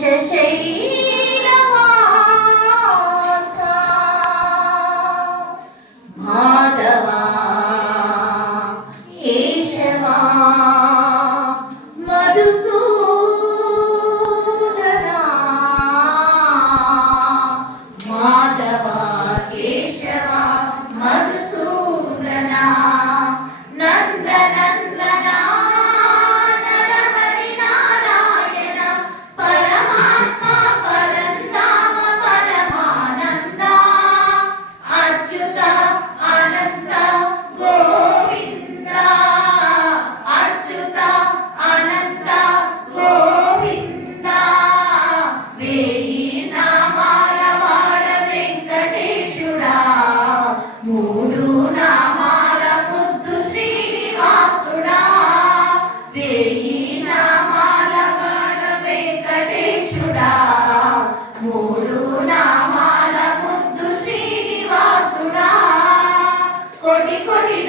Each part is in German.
ശശരീ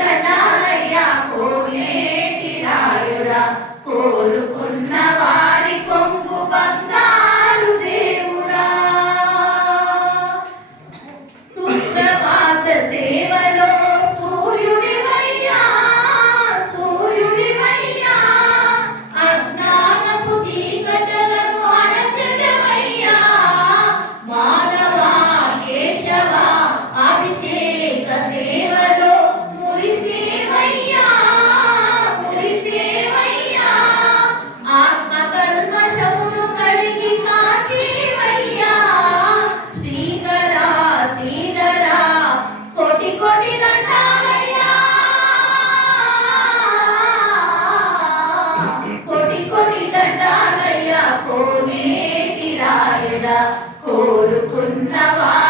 तटालया कोले కోరుకున్నవా?